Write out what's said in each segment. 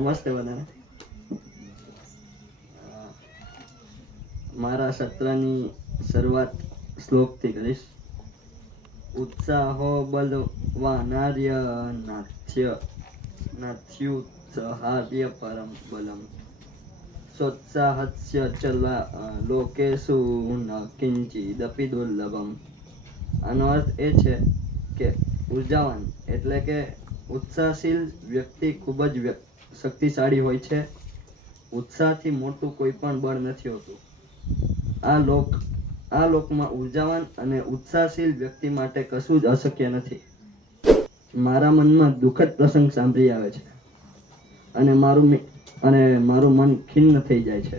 નમસ્તે બધાને. મારા સત્રની શરૂઆત શ્લોકથી કરીશ. ઉત્સાહો બલવાનાર્ય નાથ્યુત્સાહાર્ય પરમ બલમ સોત્સાહસ્ય લોકેશુ ન કિંચિદપી દુર્લભમ. આનો અર્થ એ છે કે ઉર્જાવાન એટલે કે ઉત્સાહશીલ વ્યક્તિ ખૂબ જ શક્તિશાળી હોય છે. ઉત્સાહથી મોટું કોઈ પણ બળ નથી હોતું. આ લોકમાં ઉર્જાવાન અને ઉત્સાહશીલ વ્યક્તિ માટે કશું જ અશક્ય નથી. મારા મનમાં દુઃખદ પ્રસંગ સાંભળી આવે છે અને મારું મન ખિન્ન થઈ જાય છે.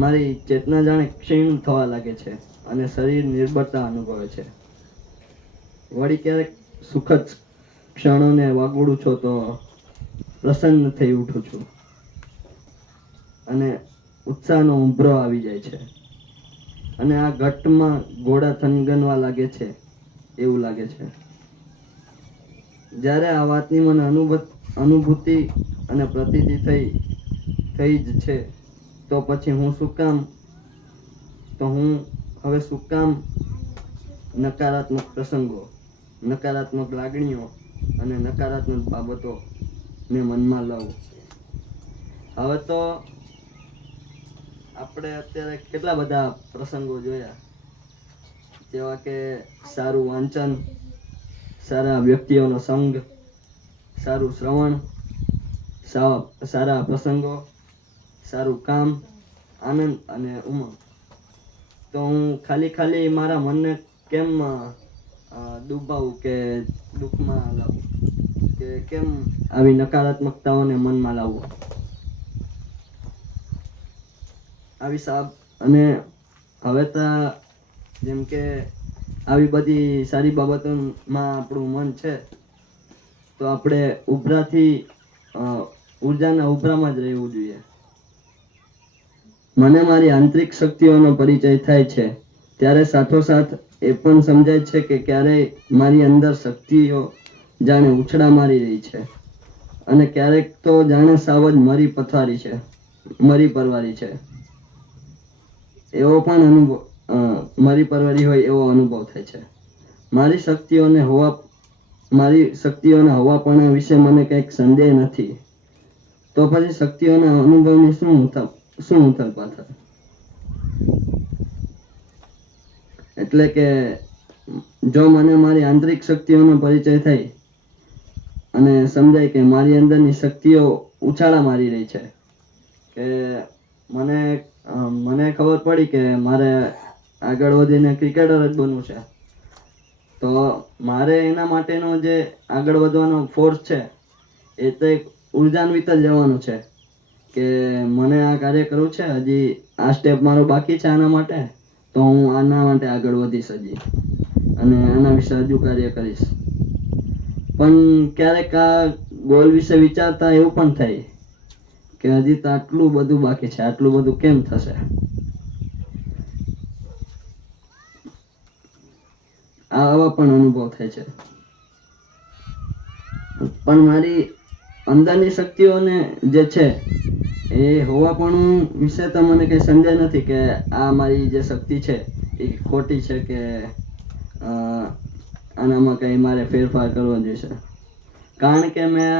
મારી ચેતના જાણે ક્ષીણ થવા લાગે છે અને શરીર નિર્બળતા અનુભવે છે. વળી ક્યારેક સુખદ ક્ષણોને વાગોળું છું તો પ્રસન્ન થઈ ઉઠું છું અને ઉત્સાહનો ઉંભરો આવી જાય છે અને આ ઘટમાં ઘોડા થનગનવા લાગે છે એવું લાગે છે. જ્યારે આ વાતની મને અનુભૂતિ અને પ્રતીતિ થઈ જ છે તો પછી હું હવે શું કામ નકારાત્મક પ્રસંગો, નકારાત્મક લાગણીઓ અને નકારાત્મક બાબતો ને મનમાં લાવું. હવે તો આપણે અત્યારે કેટલા બધા પ્રસંગો જોયા, જેવા કે સારું વાંચન, સારા વ્યક્તિઓનો સંગ, સારું શ્રવણ, સારા પ્રસંગો, સારું કામ, આનંદ અને ઉમંગ. તો હું ખાલી મારા મનને કેમ ડૂબાવું કે દુઃખમાં લાવું, કે કેમ આવી નકારાત્મકતાઓને મનમાં લાવવું. અને હવે તો જેમ કે આવી બધી સારી બાબતોમાં આપણું મન છે તો આપણે ઉર્જાના ઉભરામાં જ રહેવું જોઈએ. મને મારી આંતરિક શક્તિઓનો પરિચય થાય છે ત્યારે સાથોસાથ એ પણ સમજાય છે કે ક્યારેય મારી અંદર શક્તિઓ જાણે ઉછળા મારી રહી છે અને ક્યારેક તો જાણે સાવ જ મરી પરવારી છે એવો પણ મરી પરવારી હોય એવો અનુભવ થાય છે. મારી શક્તિઓના હોવાપણા વિશે મને કંઈક સંદેહ નથી. તો પછી શક્તિઓના અનુભવની શું ઉથલપાથલ થાય? એટલે કે જો મને મારી આંતરિક શક્તિઓનો પરિચય થાય અને સમજાય કે મારી અંદરની શક્તિઓ ઉછાળા મારી રહી છે, કે મને ખબર પડી કે મારે આગળ વધીને ક્રિકેટર જ બનવું છે, તો મારે એના માટેનો જે આગળ વધવાનો ફોર્સ છે એ તો એક ઉર્જાન્વિત જ રહેવાનું છે કે મને આ કાર્ય કરવું છે, હજી આ સ્ટેપ મારો બાકી છે આના માટે, તો હું આના માટે આગળ વધીશ હજી અને આના વિશે હજુ કાર્ય કરીશ. પણ ક્યારેક આ ગોલ વિશે વિચારતા એવું પણ થાય કે હજી તો આટલું બધું બાકી છે, આટલું બધું કેમ થશે. આવા પણ અનુભવ થાય છે. પણ મારી અંદરની શક્તિઓને જે છે એ હોવાપણું વિશે તો મને કઈ સંદેહ નથી કે આ મારી જે શક્તિ છે એ ખોટી છે કે આનામાં કઈ મારે ફેરફાર કરવો જોઈશે. કારણ કે મેં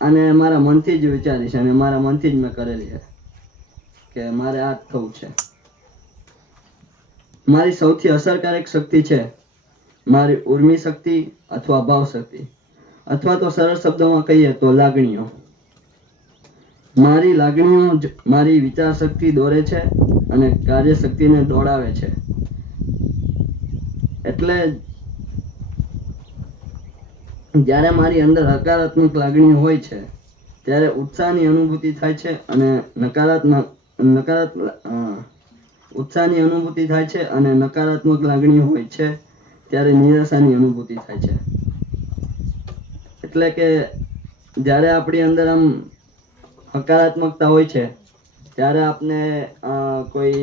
આને મારા મનથી જ વિચારીશ અને મારા મનથી જ મેં કરેલી છે કે મારે આ જ થવું છે. મારી સૌથી અસરકારક શક્તિ છે મારી ઉર્મી શક્તિ અથવા ભાવ શક્તિ, અથવા તો સરળ શબ્દોમાં કહીએ તો લાગણીઓ. મારી લાગણીઓ જ મારી વિચાર શક્તિ દોરે છે અને કાર્ય શક્તિને દોડાવે છે. એટલે જ્યારે મારી અંદર હકારાત્મક લાગણીઓ હોય છે ત્યારે ઉત્સાહની અનુભૂતિ થાય છે અને નકારાત્મક લાગણીઓ હોય છે ત્યારે નિરાશાની અનુભૂતિ થાય છે. એટલે કે જ્યારે આપણી અંદર આમ હકારાત્મકતા હોય છે ત્યારે આપણે કોઈ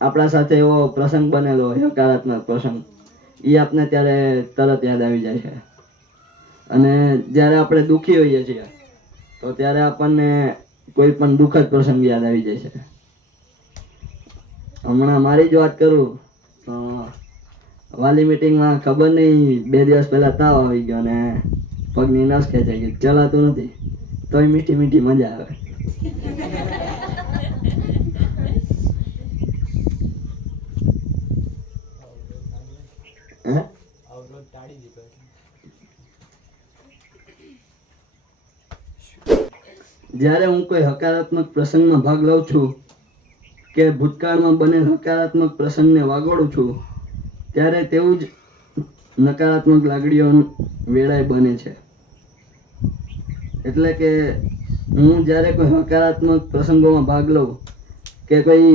આપણા સાથે એવો પ્રસંગ બનેલો હોય, હકારાત્મક પ્રસંગ, એ આપણે ત્યારે તરત યાદ આવી જાય છે. અને જ્યારે આપણે દુઃખી હોઈએ છીએ તો ત્યારે આપણને કોઈ પણ દુઃખદ પ્રસંગ યાદ આવી જાય છે. હમણાં મારી જ વાત કરું તો વાલી મીટિંગમાં ખબર નહીં 2 દિવસ પહેલા તાવ આવી ગયો અને પગની નસ ખેંચાઈ ગઈ, ચલાતું નથી, તોય મીઠી મીઠી મજા આવે. જ્યારે હું કોઈ હકારાત્મક પ્રસંગમાં ભાગ લઉં છું કે ભૂતકાળમાં બનેલ હકારાત્મક પ્રસંગને વાગોળું છું, ત્યારે તેવું જ નકારાત્મક લાગણીઓ વેળાએ બને છે. એટલે કે હું જ્યારે કોઈ હકારાત્મક પ્રસંગોમાં ભાગ લઉં કે કોઈ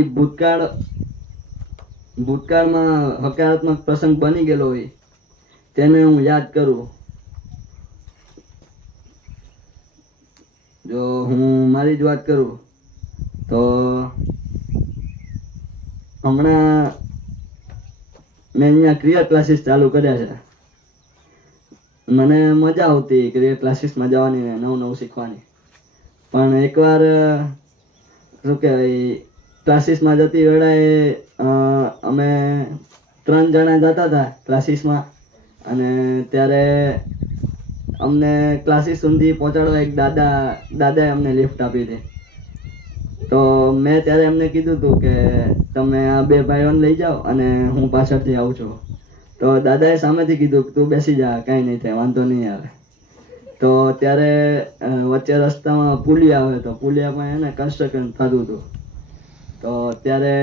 ભૂતકાળમાં હકારાત્મક પ્રસંગ બની ગયેલો હોય તેને હું યાદ કરું. જો હું મારી જ વાત કરું તો હમણાં મેં અહીંયા ક્રિકેટ ક્લાસીસ ચાલુ કર્યા છે. મને મજા આવતી ક્રિકેટ ક્લાસીસમાં જવાની ને નવું શીખવાની. પણ એકવાર શું કહેવાય, ક્લાસીસમાં જતી વેળાએ અમે 3 જણા જતા હતા ક્લાસીસમાં, અને ત્યારે અમને ક્લાસીસ સુધી પહોંચાડવા એક દાદાએ અમને લિફ્ટ આપી હતી. તો મેં ત્યારે એમને કીધું હતું કે તમે આ 2 ભાઈઓને લઈ જાઓ અને હું પાછળથી આવું છું. તો દાદાએ સામેથી કીધું કે તું બેસી જા, કાંઈ નહીં થાય, વાંધો નહીં આવે. તો ત્યારે વચ્ચે રસ્તામાં પુલિયા આવે, તો પુલિયામાં એને કન્સ્ટ્રક્શન થતું હતું. તો ત્યારે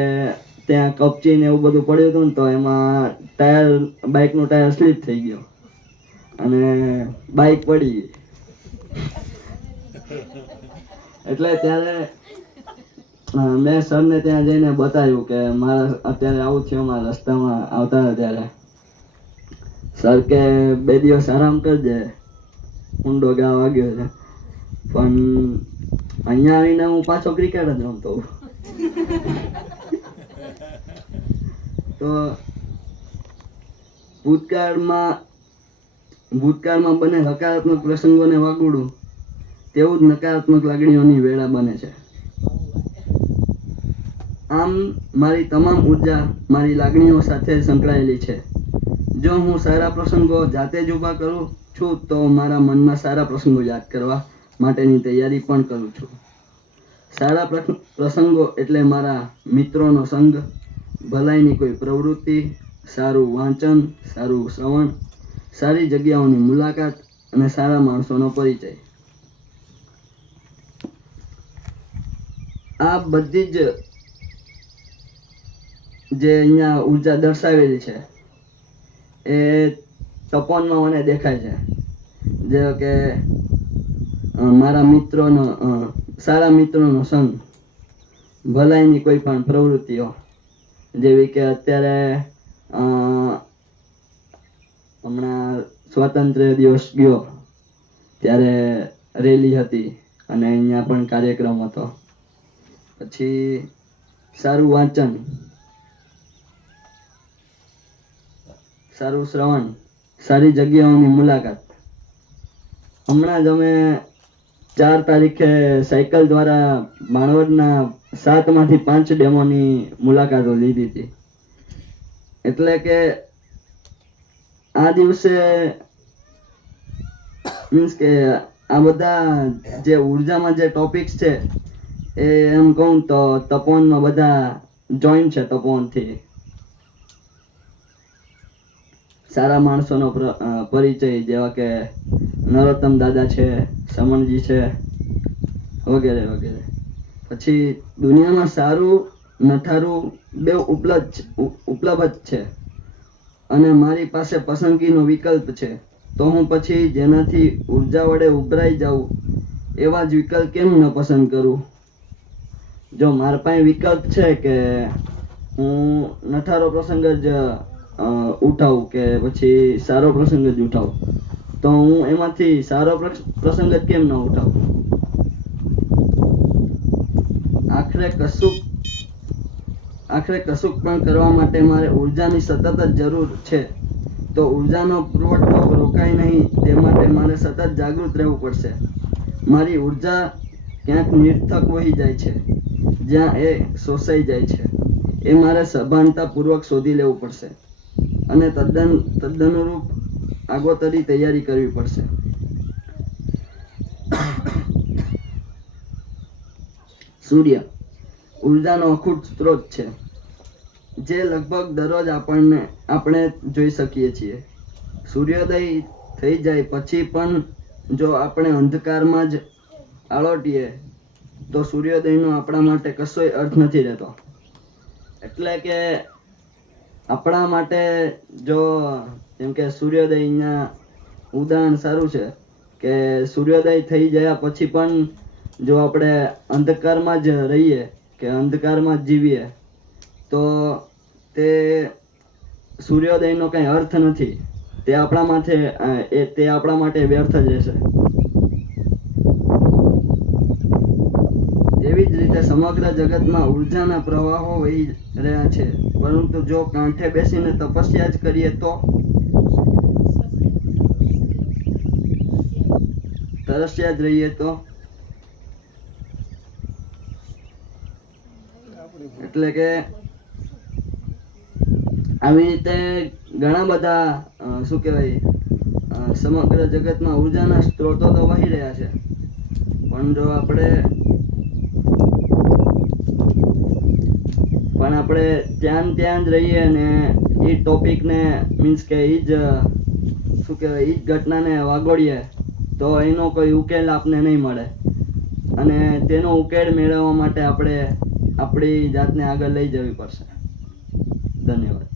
ત્યાં કપચી ને એવું બધું પડ્યું હતું ને, તો એમાં બાઇકનું ટાયર સ્લીપ થઈ ગયો અને બાઇક પડી ગઈ. એટલે ત્યારે મેં સરને ત્યાં જઈને બતાવ્યું કે મારા અત્યારે આવું થયું, મારા રસ્તામાં આવતા હતા ત્યારે. સર કે 2 દિવસ આરામ કરજે, ઊંડો ઘા વાગ્યો છે. પણ અહીંયા આવીને હું પાછો ક્રિકેટ જ રમતો. તો ભૂતકાળમાં બને હકારાત્મક પ્રસંગોને વાગોળું, તેવું જ નકારાત્મક લાગણીઓની વેળા બને છે. આમ મારી તમામ ઉર્જા મારી લાગણીઓ સાથે સંકળાયેલી છે. જો હું સારા પ્રસંગો જાતે જ ઊભા કરું છું તો મારા મનમાં સારા પ્રસંગો યાદ કરવા માટેની તૈયારી પણ કરું છું. સારા પ્રસંગો એટલે મારા મિત્રોનો સંગ, ભલાઈની કોઈ પ્રવૃત્તિ, સારું વાંચન, સારું શ્રવણ, સારી જગ્યાઓની મુલાકાત અને સારા માણસોનો પરિચય. આ બધી જ જે અહીંયા ઉર્જા દર્શાવેલી છે એ તપોનમાં મને દેખાય છે. જેવો કે મારા સારા મિત્રોનો સંગ, ભલાઈની કોઈ પણ પ્રવૃત્તિઓ, જેવી કે અત્યારે હમણાં સ્વાતંત્ર્ય દિવસ ગયો ત્યારે રેલી હતી અને અહીંયા પણ કાર્યક્રમ હતો. પછી સારું વાંચન, સારું શ્રવણ, સારી જગ્યાઓની મુલાકાત. હમણાં જ અમે 4 તારીખે સાયકલ દ્વારા માણવડના 7 માંથી 5 ડેમોની મુલાકાતો લીધી હતી. એટલે કે આ દિવસે મીન્સ કે આ બધા જે ઉર્જામાં જે ટોપિક્સ છે એ એમ કહું તો તપોવનમાં બધા જોઈન્ટ છે. તપોવનથી સારા માણસોનો પરિચય, જેવા કે નરોત્તમ દાદા છે, સમણજી છે, વગેરે વગેરે. પછી દુનિયામાં સારું નઠારું બે ઉપલબ્ધ છે અને મારી પાસે પસંદગીનો વિકલ્પ છે, તો હું પછી જેનાથી ઉર્જા વડે ઉભરાઈ જાઉં એવા જ વિકલ્પ કેમ ન પસંદ કરું. જો મારા પાસે વિકલ્પ છે કે હું નઠારો પ્રસંગ જ ઉઠાવું કે પછી સારો પ્રસંગ જ ઉઠાવું, તો હું એમાંથી સારો પ્રસંગ જ કેમ ન ઉઠાવું. આખરે કશુંક પણ કરવા માટે મારે ઉર્જાની સતત જ જરૂર છે. તો ઉર્જાનો પુરવઠો રોકાય નહીં તે માટે મારે સતત જાગૃત રહેવું પડશે. મારી ઉર્જા ક્યાંક નિર્થક વહી જાય છે, જ્યાં એ શોષાઈ જાય છે. એ મારે સભાનતાપૂર્વક શોધી લેવું પડશે અને તદ્દનુરૂપ આગોતરી તૈયારી કરવી પડશે. સૂર્ય ઉર્જાનો અખૂટ સ્ત્રોત છે, જે લગભગ દરરોજ આપણે જોઈ શકીએ છીએ. સૂર્યોદય થઈ જાય પછી પણ જો આપણે અંધકારમાં જ આળોટીએ તો સૂર્યોદયનો આપણા માટે કશોય અર્થ નથી રહેતો. એટલે કે આપણા માટે જો જેમ કે સૂર્યોદય અહીંયા ઉદાહરણ સારું છે કે સૂર્યોદય થઈ ગયા પછી પણ જો આપણે અંધકારમાં જ રહીએ કે અંધકારમાં જ જીવીએ તો તે સૂર્યોદયનો કંઈ અર્થ નથી. તે આપણા માટે વ્યર્થ જ રહેશે. તેવી જ રીતે સમગ્ર જગતમાં ઉર્જાના પ્રવાહો વહી રહ્યા છે, પરંતુ જો કાંઠે બેસીને તપસ્યા જ કરીએ તો, તરસ્યા જ રહીએ તો, એટલે કે આવી રીતે ઘણા બધા શું કહેવાય સમગ્ર જગતમાં ઉર્જાના સ્ત્રોતો તો વહી રહ્યા છે, પણ જો આપણે ત્યાં જ રહીએ અને એ ટોપિકને મીન્સ કે એ જ શું કહેવાય એ જ ઘટનાને વાગોળીએ તો એનો કોઈ ઉકેલ આપને નહીં મળે. અને તેનો ઉકેલ મેળવવા માટે આપણે આપણી જાતને આગળ લઈ જવી પડશે. ધન્યવાદ.